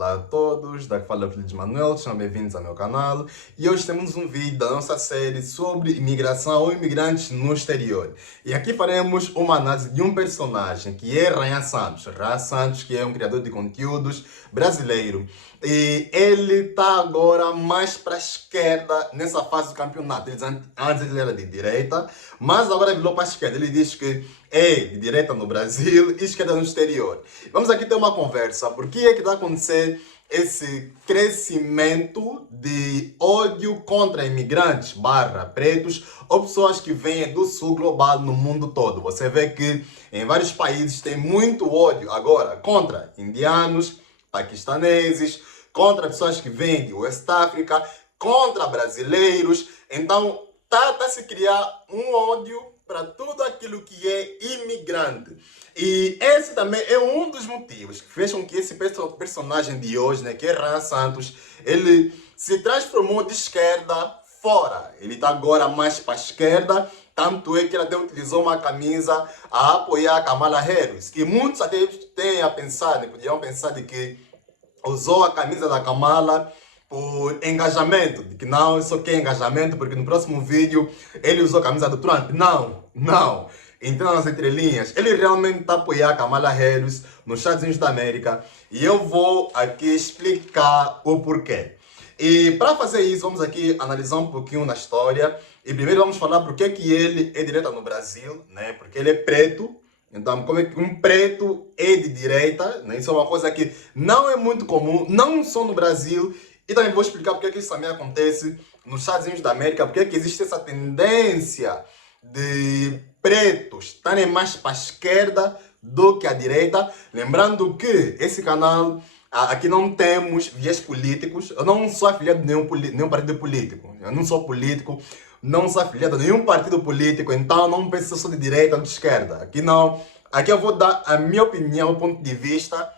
Olá a todos, daqui fala o Felipe Manuel, sejam bem-vindos ao meu canal e hoje temos um vídeo da nossa série sobre imigração ou imigrantes no exterior. E aqui faremos uma análise de um personagem que é Ryan Santos. Ryan Santos, que é um criador de conteúdos brasileiro. E ele está agora mais para a esquerda nessa fase do campeonato. Antes ele era de direita, mas agora virou para a esquerda. Ele diz que é de direita no Brasil e esquerda no exterior. Vamos aqui ter uma conversa. Por que é que está acontecendo esse crescimento de ódio contra imigrantes, pretos ou pessoas que vêm do sul global no mundo todo? Você vê que em vários países tem muito ódio agora contra indianos, paquistaneses, contra pessoas que vêm de West África, contra brasileiros. Então, está a se criar um ódio para tudo aquilo que é imigrante. E esse também é um dos motivos que fez com que esse personagem de hoje, né, que é Ryan Santos, ele se transformou de esquerda fora. Ele está agora mais para a esquerda, tanto é que ele até utilizou uma camisa a apoiar a Kamala Harris. E muitos até têm a pensar, né, podiam pensar de que usou a camisa da Kamala por engajamento, de que não, isso aqui é engajamento, porque no próximo vídeo ele usou a camisa do Trump. Não. Entenda nas entrelinhas. Ele realmente está a apoiar a Kamala Harris nos Estados Unidos da América e eu vou aqui explicar o porquê. E para fazer isso, vamos aqui analisar um pouquinho na história. E primeiro vamos falar por que ele é direita no Brasil, né? Porque ele é preto. Então, como é que um preto é de direita, né? Isso é uma coisa que não é muito comum, não só no Brasil. E também vou explicar porque isso também acontece nos Estados Unidos da América, porque existe essa tendência de pretos estarem mais para a esquerda do que à direita. Lembrando que esse canal, aqui não temos viés políticos. Eu não sou afiliado a nenhum partido político. Eu não sou político, não sou afiliado a nenhum partido político, então não penso se eu sou de direita ou de esquerda. Aqui não. Aqui eu vou dar a minha opinião, o ponto de vista.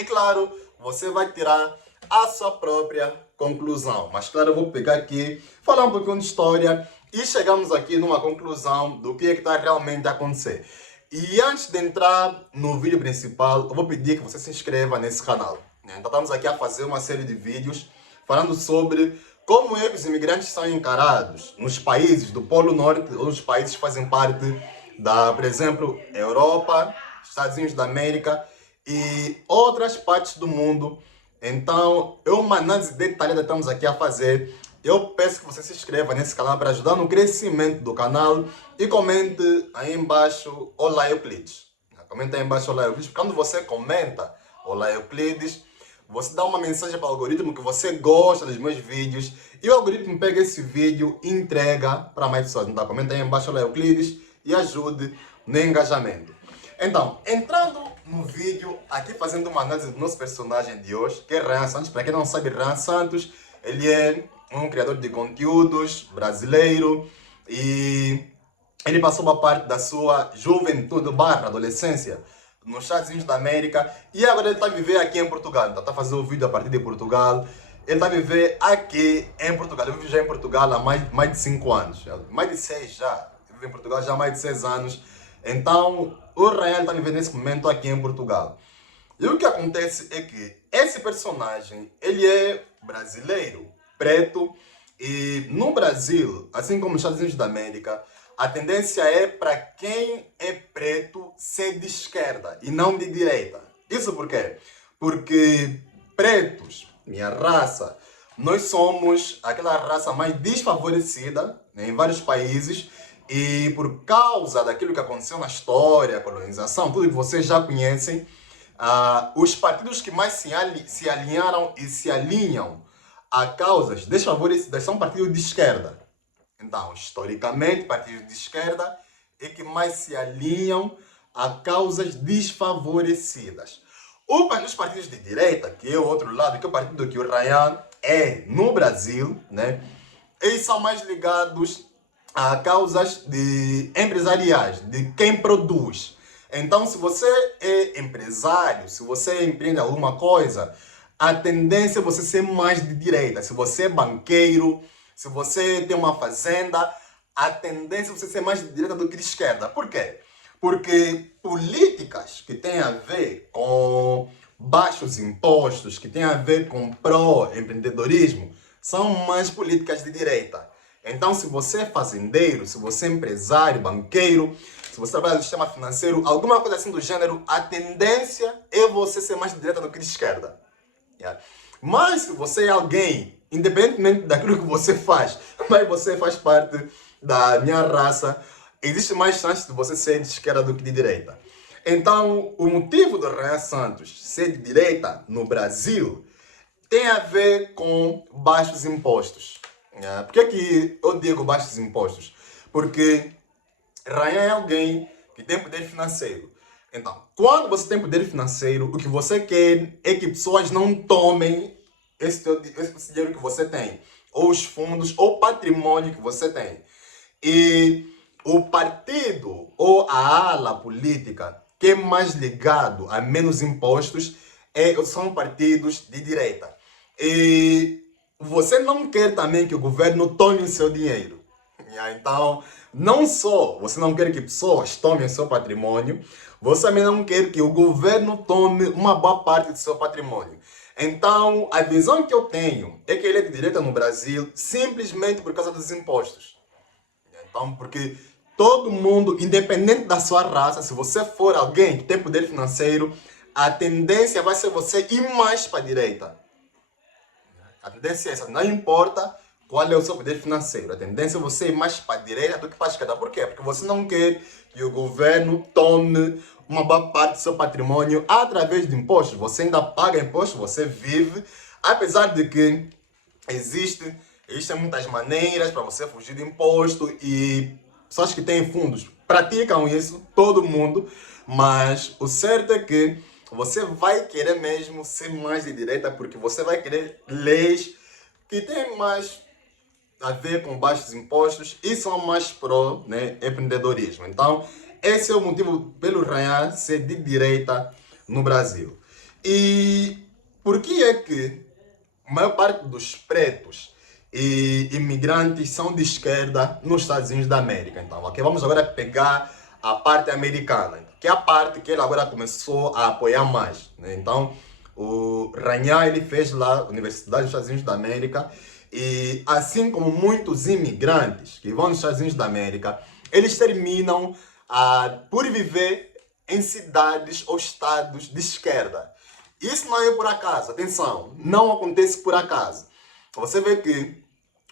E claro, você vai tirar a sua própria conclusão. Mas claro, eu vou pegar aqui, falar um pouquinho de história e chegamos aqui numa conclusão do que é que está realmente a acontecer. E antes de entrar no vídeo principal, eu vou pedir que você se inscreva nesse canal. Então estamos aqui a fazer uma série de vídeos falando sobre como é que os imigrantes são encarados nos países do Polo Norte ou nos países que fazem parte da, por exemplo, Europa, Estados Unidos da América e outras partes do mundo. Então, é uma análise detalhada que estamos aqui a fazer. Eu peço que você se inscreva nesse canal para ajudar no crescimento do canal e comente aí embaixo Olá Euclides. Comenta aí embaixo Olá Euclides. Quando você comenta Olá Euclides, você dá uma mensagem para o algoritmo que você gosta dos meus vídeos e o algoritmo pega esse vídeo e entrega para mais pessoas. Então, comenta aí embaixo Olá Euclides e ajude no engajamento. Então, entrando no vídeo, aqui fazendo uma análise do nosso personagem de hoje, que é Ryan Santos. Para quem não sabe, Ryan Santos, ele é um criador de conteúdos brasileiro e ele passou uma parte da sua juventude adolescência nos Estados Unidos da América e agora ele está a viver aqui em Portugal. Então, está a fazer o vídeo a partir de Portugal. Ele está a viver aqui em Portugal. Eu vivo já em Portugal há mais de 5 anos. Mais de 6 já. Eu vivo em Portugal já há mais de 6 anos. Então, o Ryan está vivendo nesse momento aqui em Portugal. E o que acontece é que esse personagem, ele é brasileiro, preto, e no Brasil, assim como nos Estados Unidos da América, a tendência é para quem é preto ser de esquerda e não de direita. Isso por quê? Porque pretos, minha raça, nós somos aquela raça mais desfavorecida, né, em vários países. E por causa daquilo que aconteceu na história, a colonização, tudo que vocês já conhecem, os partidos que mais se alinharam e se alinham a causas desfavorecidas são partidos de esquerda. Então, historicamente, partidos de esquerda é que mais se alinham a causas desfavorecidas. Os partidos de direita, que é o outro lado, que é o partido que o Ryan é no Brasil, né? Eles são mais ligados a causas empresariais, de quem produz. Então, se você é empresário, se você empreende alguma coisa, a tendência é você ser mais de direita. Se você é banqueiro, se você tem uma fazenda, a tendência é você ser mais de direita do que de esquerda. Por quê? Porque políticas que têm a ver com baixos impostos, que têm a ver com pró-empreendedorismo, são mais políticas de direita. Então, se você é fazendeiro, se você é empresário, banqueiro, se você trabalha no sistema financeiro, alguma coisa assim do gênero, a tendência é você ser mais de direita do que de esquerda. Yeah. Mas se você é alguém, independentemente daquilo que você faz, mas você faz parte da minha raça, existe mais chance de você ser de esquerda do que de direita. Então, o motivo do Ryan Santos ser de direita no Brasil tem a ver com baixos impostos. Por que eu digo baixos impostos? Porque Ryan é alguém que tem poder financeiro. Então, quando você tem poder financeiro, o que você quer é que pessoas não tomem esse dinheiro que você tem, ou os fundos, ou o patrimônio que você tem. E o partido ou a ala política que é mais ligado a menos impostos são partidos de direita. E você não quer também que o governo tome o seu dinheiro. Então, não só você não quer que pessoas tomem o seu patrimônio, você também não quer que o governo tome uma boa parte do seu patrimônio. Então, a visão que eu tenho é que ele é de direita no Brasil simplesmente por causa dos impostos. Então, porque todo mundo, independente da sua raça, se você for alguém que tem poder financeiro, a tendência vai ser você ir mais para a direita. A tendência é essa, não importa qual é o seu poder financeiro. A tendência é você ir mais para a direita do que para a esquerda. Por quê? Porque você não quer que o governo tome uma boa parte do seu patrimônio através de impostos. Você ainda paga impostos, você vive, apesar de que existem muitas maneiras para você fugir de imposto e pessoas que têm fundos praticam isso, todo mundo, mas o certo é que você vai querer mesmo ser mais de direita porque você vai querer leis que têm mais a ver com baixos impostos e são mais pró, né, empreendedorismo. Então, esse é o motivo pelo Ryan ser de direita no Brasil. E por que é que a maior parte dos pretos e imigrantes são de esquerda nos Estados Unidos da América? Então, aqui vamos agora pegar a parte americana, que é a parte que ele agora começou a apoiar mais, né? Então, o Ryan, ele fez lá a Universidade dos Estados Unidos da América e, assim como muitos imigrantes que vão nos Estados Unidos da América, eles terminam por viver em cidades ou estados de esquerda. Isso não é por acaso, atenção, não acontece por acaso. Você vê que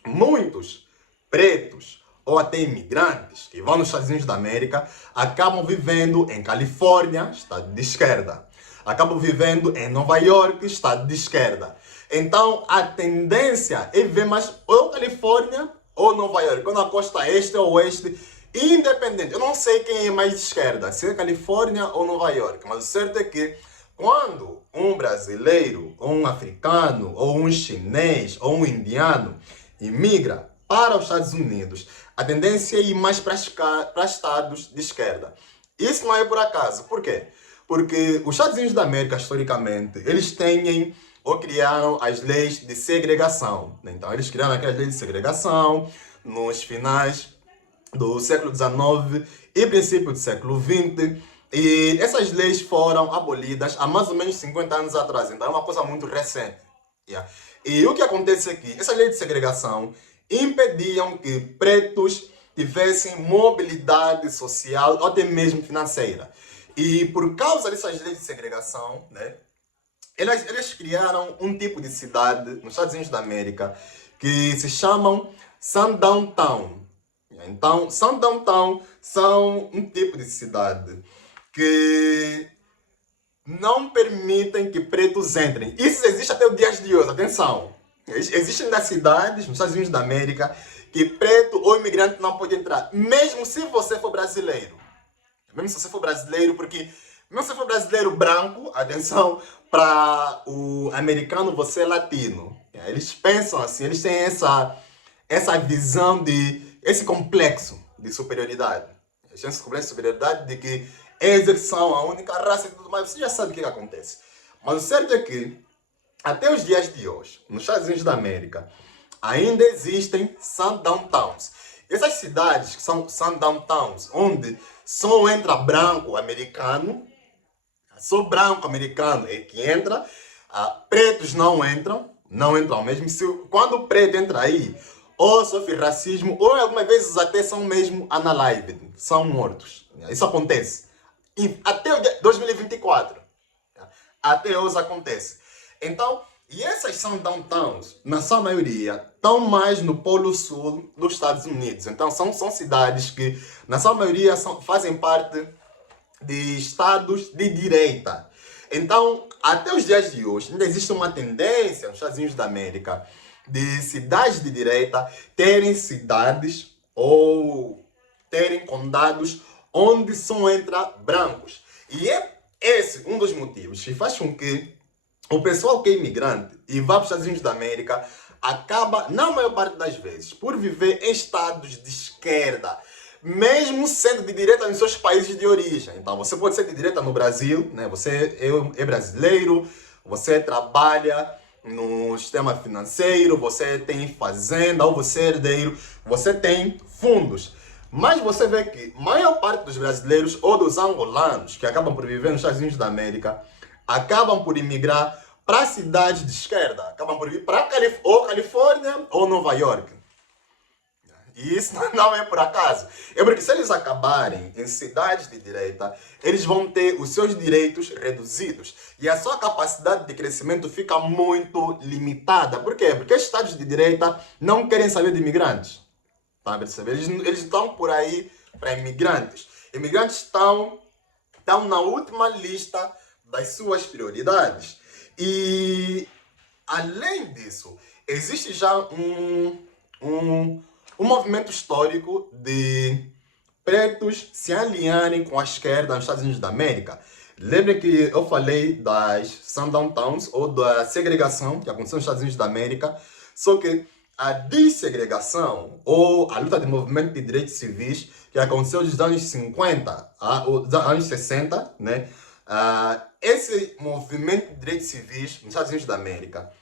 muitos pretos ou até imigrantes que vão nos Estados Unidos da América acabam vivendo em Califórnia, estado de esquerda. Acabam vivendo em Nova York, estado de esquerda. Então a tendência é viver mais ou Califórnia ou Nova York, ou na costa este ou oeste, independente. Eu não sei quem é mais de esquerda, se é Califórnia ou Nova York, mas o certo é que quando um brasileiro, ou um africano, ou um chinês, ou um indiano imigra para os Estados Unidos, a tendência é ir mais para estados de esquerda. Isso não é por acaso. Por quê? Porque os Estados Unidos da América, historicamente, eles têm ou criaram as leis de segregação. Então, eles criaram aquelas leis de segregação nos finais do século XIX e princípio do século XX. E essas leis foram abolidas há mais ou menos 50 anos atrás. Então é uma coisa muito recente. Yeah. E o que acontece é que essas leis de segregação impediam que pretos tivessem mobilidade social ou até mesmo financeira. E por causa dessas leis de segregação, né, eles criaram um tipo de cidade nos Estados Unidos da América que se chamam Sundown Town. Então, Sundown Town são um tipo de cidade que não permitem que pretos entrem. Isso existe até os dias de hoje, atenção. Existem nas cidades, nos Estados Unidos da América, que preto ou imigrante não pode entrar, mesmo se você for brasileiro. Mesmo se você for brasileiro, porque mesmo se você for brasileiro branco, atenção, para o americano você é latino. Eles pensam assim, eles têm essa visão esse complexo de superioridade. Eles têm esse complexo de superioridade de que eles são a única raça e tudo mais. Você já sabe o que acontece. Mas o certo é que, até os dias de hoje, nos Estados Unidos da América, ainda existem sundown towns. Essas cidades que são sundown towns, onde só entra branco americano, Só branco americano é que entra, pretos não entram mesmo. Quando o preto entra aí, ou sofre racismo, ou algumas vezes até são mesmo unalived, são mortos. Isso acontece. E até o 2024. Até hoje acontece. Então, e essas são downtowns, na sua maioria, estão mais no polo sul dos Estados Unidos. Então, são cidades que, na sua maioria, fazem parte de estados de direita. Então, até os dias de hoje, ainda existe uma tendência nos Estados Unidos da América de cidades de direita terem cidades ou terem condados onde só entra brancos. E é esse um dos motivos que faz com que o pessoal que é imigrante e vai para os Estados Unidos da América acaba, na maior parte das vezes, por viver em estados de esquerda, mesmo sendo de direita nos seus países de origem. Então, você pode ser de direita no Brasil, né? Você é brasileiro, você trabalha no sistema financeiro, você tem fazenda, ou você é herdeiro, você tem fundos. Mas você vê que a maior parte dos brasileiros ou dos angolanos que acabam por viver nos Estados Unidos da América acabam por imigrar para cidades de esquerda, acabam por vir para ou Califórnia ou Nova York. E isso não é por acaso. É porque se eles acabarem em cidades de direita, eles vão ter os seus direitos reduzidos. E a sua capacidade de crescimento fica muito limitada. Por quê? Porque os estados de direita não querem saber de imigrantes. Tá a perceber? Eles estão por aí para imigrantes. Imigrantes estão na última lista das suas prioridades. E, além disso, existe já um movimento histórico de pretos se alinharem com a esquerda nos Estados Unidos da América. Lembre que eu falei das Sundown Towns, ou da segregação que aconteceu nos Estados Unidos da América, só que a dessegregação, ou a luta de movimento de direitos civis, que aconteceu dos anos 50 aos anos 60, né? Esse movimento de direitos civis nos Estados Unidos da América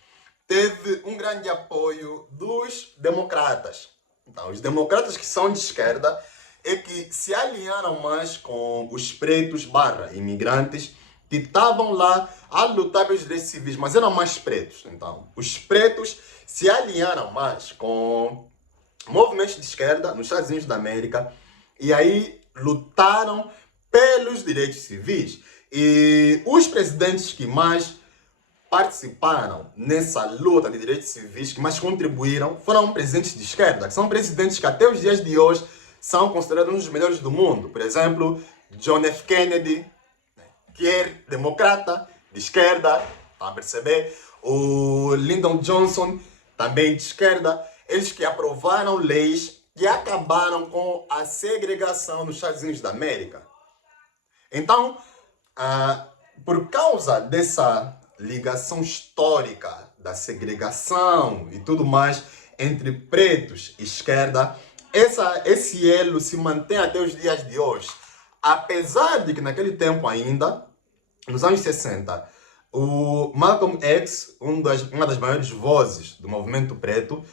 teve um grande apoio dos democratas. Então, os democratas que são de esquerda é que se alinharam mais com os pretos / imigrantes que estavam lá a lutar pelos direitos civis, mas eram mais pretos. Então, os pretos se alinharam mais com movimentos de esquerda nos Estados Unidos da América e aí lutaram pelos direitos civis. E os presidentes que mais participaram nessa luta de direitos civis, que mais contribuíram, foram presidentes de esquerda, que são presidentes que até os dias de hoje são considerados um dos melhores do mundo. Por exemplo, John F. Kennedy, que é democrata, de esquerda, tá a perceber? O Lyndon Johnson, também de esquerda. Eles que aprovaram leis que acabaram com a segregação nos Estados Unidos da América. Então, por causa dessa ligação histórica da segregação e tudo mais entre pretos e esquerda, esse elo se mantém até os dias de hoje. Apesar de que naquele tempo ainda, nos anos 60, o Malcolm X, uma das maiores vozes do movimento preto,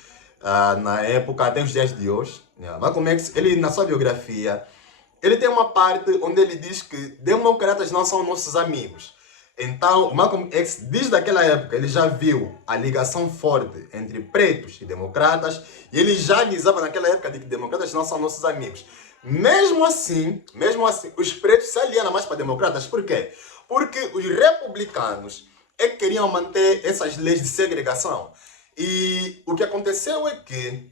na época até os dias de hoje, Malcolm X, ele na sua biografia, ele tem uma parte onde ele diz que democratas não são nossos amigos. Então, o Malcolm X, desde aquela época, ele já viu a ligação forte entre pretos e democratas, e ele já avisava naquela época de que democratas não são nossos amigos. Mesmo assim, os pretos se aliaram mais para democratas. Por quê? Porque os republicanos é que queriam manter essas leis de segregação. E o que aconteceu é que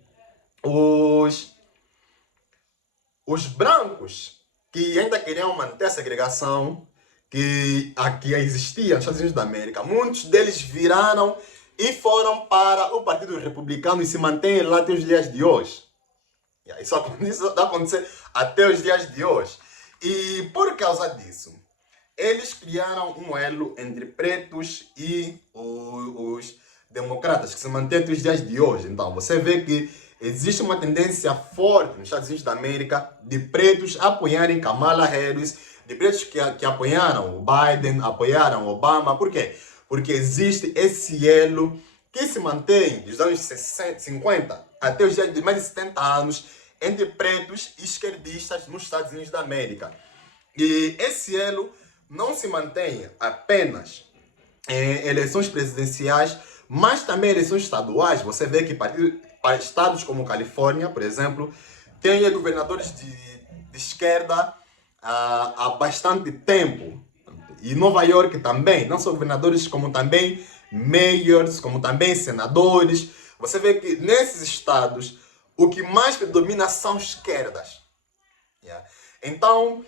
os brancos que ainda queriam manter a segregação que aqui existia nos Estados Unidos da América, muitos deles viraram e foram para o Partido Republicano e se mantêm lá até os dias de hoje. Isso está acontecendo até os dias de hoje. E por causa disso, eles criaram um elo entre pretos e os democratas, que se mantém até os dias de hoje. Então, você vê que existe uma tendência forte nos Estados Unidos da América de pretos apoiarem Kamala Harris, de pretos que apoiaram o Biden, apoiaram o Obama. Por quê? Porque existe esse elo que se mantém dos anos 60, 50 até os dias de mais de 70 anos entre pretos e esquerdistas nos Estados Unidos da América. E esse elo não se mantém apenas em eleições presidenciais, mas também eleições estaduais. Você vê que para estados como Califórnia, por exemplo, tem governadores de esquerda há bastante tempo. E Nova York também, não só governadores, como também mayors, como também senadores. Você vê que nesses estados o que mais predomina são esquerdas. Yeah. Então,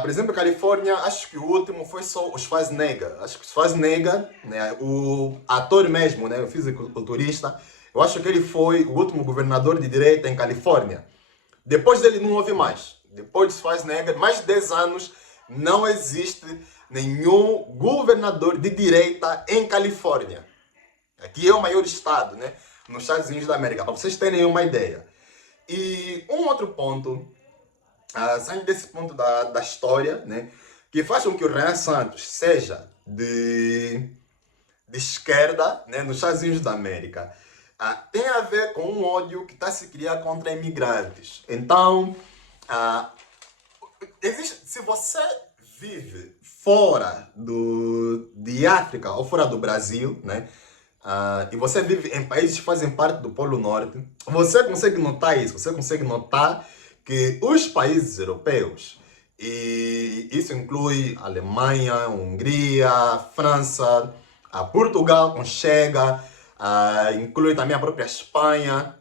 por exemplo, Califórnia, acho que o último foi só o Schwarzenegger. Acho que o Schwarzenegger, né, o ator mesmo, né, o fisiculturista, eu acho que ele foi o último governador de direita em Califórnia. Depois dele não houve mais. Depois de Schwarzenegger, mais de 10 anos, não existe nenhum governador de direita em Califórnia. Aqui é o maior estado, né, nos Estados Unidos da América, para vocês terem uma ideia. E um outro ponto, saindo desse ponto da história, né, que faz com que o Renan Santos seja de esquerda, né, nos Estados Unidos da América, tem a ver com um ódio que está a se criar contra imigrantes. Então, se você vive fora de África ou fora do Brasil, né, e você vive em países que fazem parte do Polo Norte, você consegue notar isso, você consegue notar que os países europeus, e isso inclui Alemanha, Hungria, França, Portugal com Chega, inclui também a própria Espanha,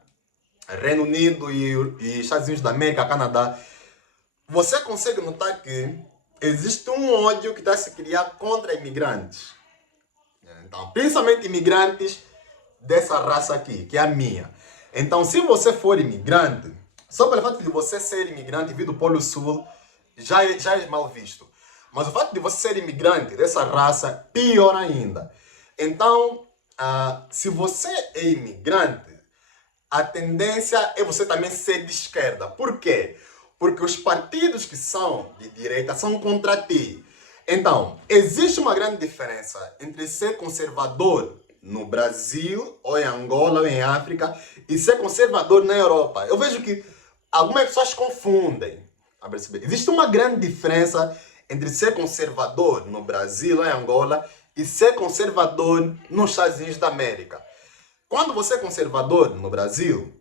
Reino Unido e Estados Unidos da América, Canadá, você consegue notar que existe um ódio que está a se criar contra imigrantes. Então, principalmente imigrantes dessa raça aqui, que é a minha. Então, se você for imigrante, só pelo fato de você ser imigrante e vir do Polo Sul, já é mal visto. Mas o fato de você ser imigrante dessa raça, pior ainda. Então, se você é imigrante, a tendência é você também ser de esquerda. Por quê? Porque os partidos que são de direita são contra ti. Então, existe uma grande diferença entre ser conservador no Brasil, ou em Angola, ou em África, e ser conservador na Europa. Eu vejo que algumas pessoas confundem. Existe uma grande diferença entre ser conservador no Brasil, ou em Angola, e ser conservador nos Estados Unidos da América. Quando você é conservador no Brasil,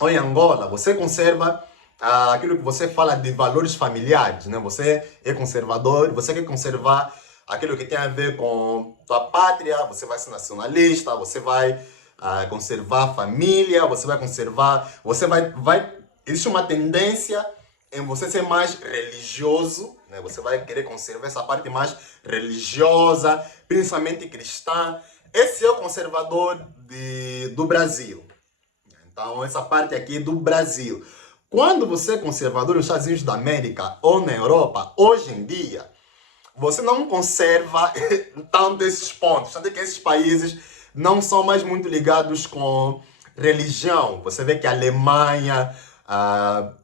ou em Angola, você conserva aquilo que você fala de valores familiares, né? Você é conservador, você quer conservar aquilo que tem a ver com tua pátria, você vai ser nacionalista, você vai conservar a família, você vai conservar, existe uma tendência em você ser mais religioso, né? Você vai querer conservar essa parte mais religiosa, principalmente cristã. Esse é o conservador do Brasil. Então, essa parte aqui é do Brasil. Quando você é conservador nos Estados Unidos da América ou na Europa, hoje em dia, você não conserva tanto esses pontos. Tanto que esses países não são mais muito ligados com religião. Você vê que a Alemanha,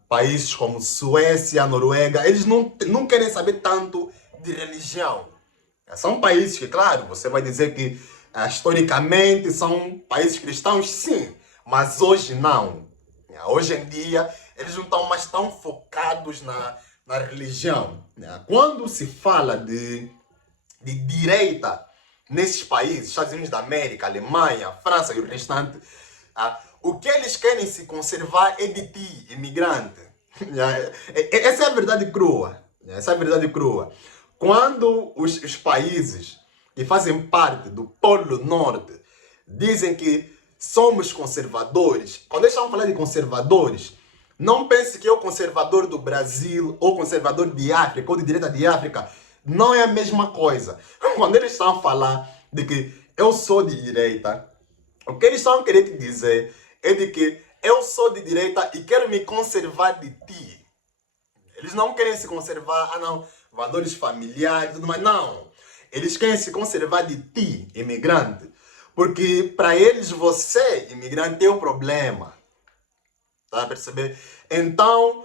países como Suécia, Noruega, eles não querem saber tanto de religião. São países que, claro, você vai dizer que historicamente são países cristãos, sim, mas hoje não. Hoje em dia, eles não estão mais tão focados na religião. Quando se fala de direita nesses países, Estados Unidos da América, Alemanha, França e o restante, o que eles querem se conservar é de ti, imigrante. Essa é a verdade crua. Essa é a verdade crua. Quando os países que fazem parte do Polo Norte dizem que somos conservadores, quando eles estão falando de conservadores, não pense que é o conservador do Brasil ou conservador de África ou de direita de África. Não é a mesma coisa. Quando eles estão a falar de que eu sou de direita, o que eles estão querendo te dizer é de que eu sou de direita e quero me conservar de ti. Eles não querem se conservar, valores familiares e tudo mais. Não. Eles querem se conservar de ti, imigrante. Porque para eles você, imigrante, é o problema. Tá a perceber? Então,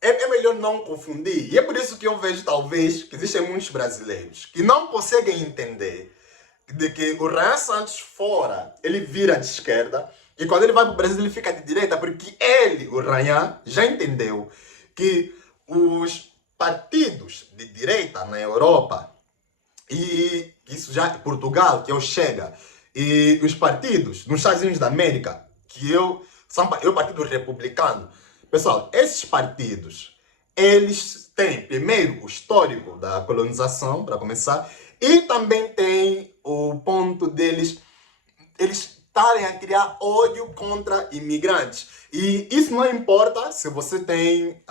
é melhor não confundir. E é por isso que eu vejo, talvez, que existem muitos brasileiros que não conseguem entender de que o Renan Santos fora, ele vira de esquerda, e quando ele vai para o Brasil ele fica de direita, porque ele, o Renan, já entendeu que os partidos de direita na Europa, e isso já é Portugal, que é o Chega, e os partidos nos Estados Unidos da América, é o Partido Republicano. Pessoal, esses partidos, eles têm, primeiro, o histórico da colonização, para começar, e também tem o ponto deles, eles estarem a criar ódio contra imigrantes. E isso não importa se você tem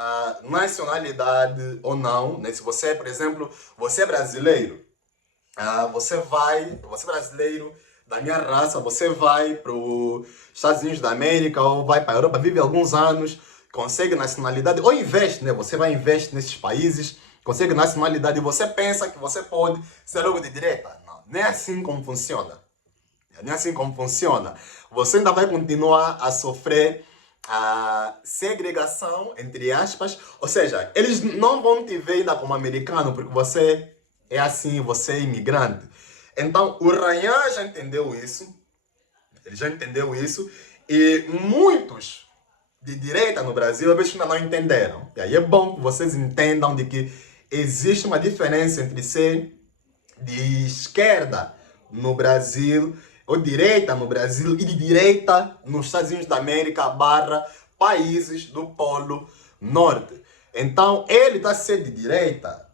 nacionalidade ou não, né? Se você, por exemplo, você é brasileiro, você é brasileiro da minha raça, você vai para os Estados Unidos da América ou vai para a Europa, vive alguns anos, consegue nacionalidade, ou investe, né? Você vai investir nesses países, consegue nacionalidade e você pensa que você pode ser logo de direita. Não, não é assim como funciona. Não é assim como funciona. Você ainda vai continuar a sofrer a segregação, entre aspas, ou seja, eles não vão te ver ainda como americano porque você é assim, você é imigrante. Então, o Rayan já entendeu isso, ele já entendeu isso, e muitos de direita no Brasil, às vezes ainda não entenderam. E aí é bom que vocês entendam de que existe uma diferença entre ser de esquerda no Brasil, ou direita no Brasil, e de direita nos Estados Unidos da América, barra países do Polo Norte. Então, ele está a ser de direita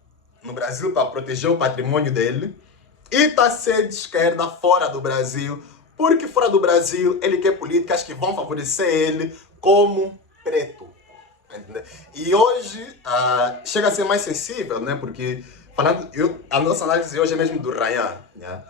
no Brasil para proteger o patrimônio dele, e está a ser de esquerda fora do Brasil, porque fora do Brasil ele quer políticas que vão favorecer ele como preto. Entendeu? E hoje chega a ser mais sensível, né? Porque a nossa análise hoje é mesmo do Rayan. Né?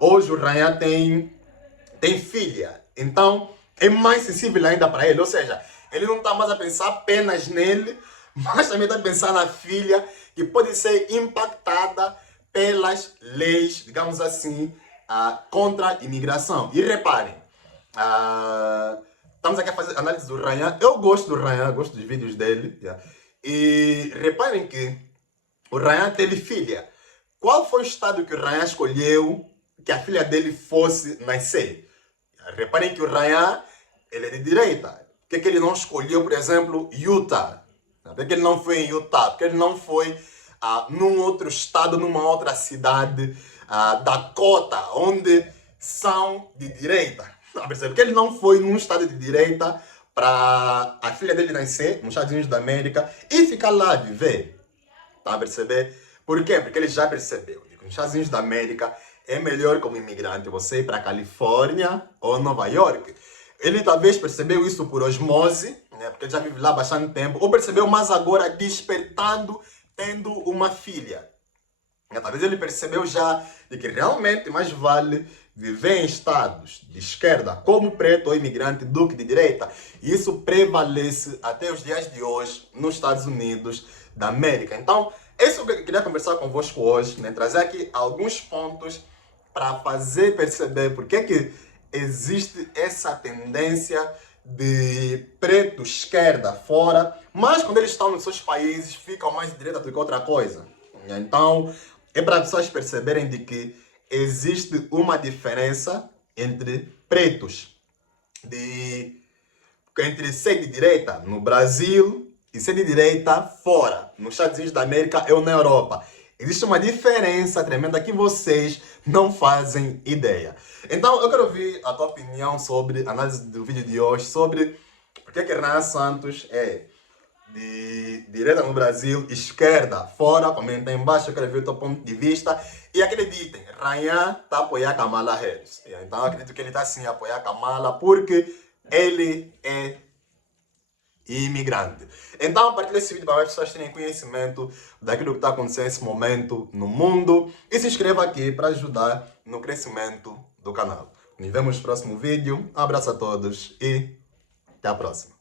Hoje o Rayan tem filha, então é mais sensível ainda para ele. Ou seja, ele não está mais a pensar apenas nele, mas também está a pensar na filha, que pode ser impactada pelas leis, digamos assim, contra a imigração. E reparem, estamos aqui a fazer análise do Rayan. Eu gosto do Rayan, gosto dos vídeos dele. Yeah. E reparem que o Rayan teve filha. Qual foi o estado que o Rayan escolheu que a filha dele fosse nascer? Reparem que o Rayan, ele é de direita. Por que ele não escolheu, por exemplo, Utah? Por que ele não foi em Utah? Por que ele não foi num outro estado, numa outra cidade, Dakota, onde são de direita? Porque ele não foi num estado de direita para a filha dele nascer nos Estados Unidos da América e ficar lá viver. Tá a perceber? Por quê? Porque ele já percebeu que nos Estados Unidos da América é melhor como imigrante você ir para a Califórnia ou Nova York. Ele talvez percebeu isso por osmose, né? Porque ele já vive lá há bastante tempo, ou percebeu mais agora despertando, tendo uma filha. Talvez ele percebeu já de que realmente mais vale viver em estados de esquerda como preto ou imigrante do que de direita. E isso prevalece até os dias de hoje nos Estados Unidos da América. Então, isso que eu queria conversar convosco hoje, né? Trazer aqui alguns pontos para fazer perceber por que existe essa tendência de preto esquerda fora, mas quando eles estão nos seus países ficam mais de direita do que outra coisa. Então, é para as pessoas perceberem de que existe uma diferença entre pretos, entre ser de direita no Brasil e ser de direita fora, nos Estados Unidos da América ou na Europa. Existe uma diferença tremenda que vocês não fazem ideia. Então, eu quero ouvir a tua opinião sobre a análise do vídeo de hoje, sobre por que Rayan Santos é de direita no Brasil, esquerda fora. Comenta aí embaixo, eu quero ver o teu ponto de vista. E acreditem, Rayan está a apoiar Kamala Harris. Então, eu acredito que ele está sim a apoiar Kamala porque ele é imigrante. Então, partilhe esse vídeo para as pessoas terem conhecimento daquilo que está acontecendo nesse momento no mundo. E se inscreva aqui para ajudar no crescimento do canal. Nos vemos no próximo vídeo. Um abraço a todos e até a próxima.